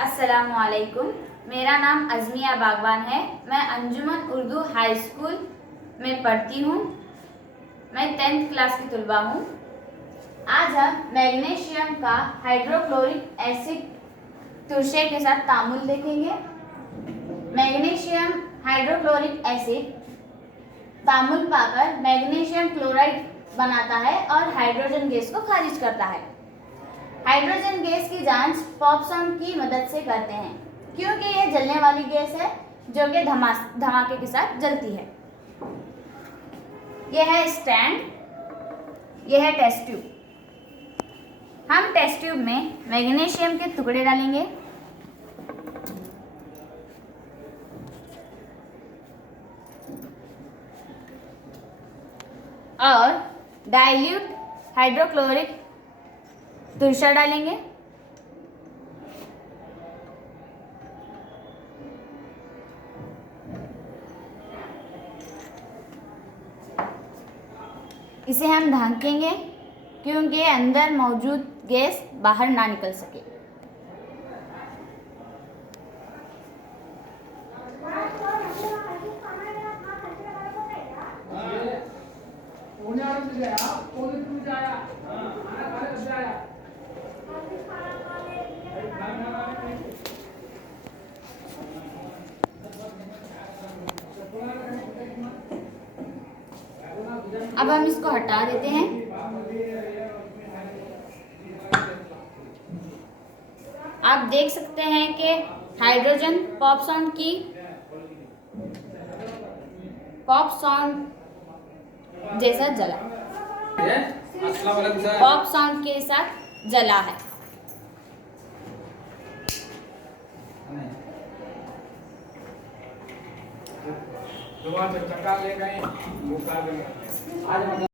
अस्सलामुअलैकुम। मेरा नाम अज़मिया बागवान है। मैं अंजुमन उर्दू हाई स्कूल में पढ़ती हूँ। मैं 10th क्लास की तलबा हूँ। आज हम मैग्नीशियम का हाइड्रोक्लोरिक एसिड तुरशे के साथ तामुल देखेंगे। मैग्नीशियम हाइड्रोक्लोरिक एसिड तामुल पाकर मैग्नीशियम क्लोराइड बनाता है और हाइड्रोजन गैस को खारिज करता है। हाइड्रोजन गैस की जांच पॉपसॉन की मदद से करते हैं, क्योंकि यह जलने वाली गैस है जो कि धमाके के साथ जलती है। यह है स्टैंड, यह है टेस्ट ट्यूब। हम टेस्ट ट्यूब में मैग्नीशियम के टुकड़े डालेंगे। और डाइल्यूट हाइड्रोक्लोरिक तुरशा डालेंगे। इसे हम ढकेंगे क्योंकि अंदर मौजूद गैस बाहर ना निकल सके। अब हम इसको हटा देते हैं। आप देख सकते हैं कि हाइड्रोजन पॉपसॉन जैसा जला, पॉपसॉन के साथ जला है। दोबारा चक्का ले गए।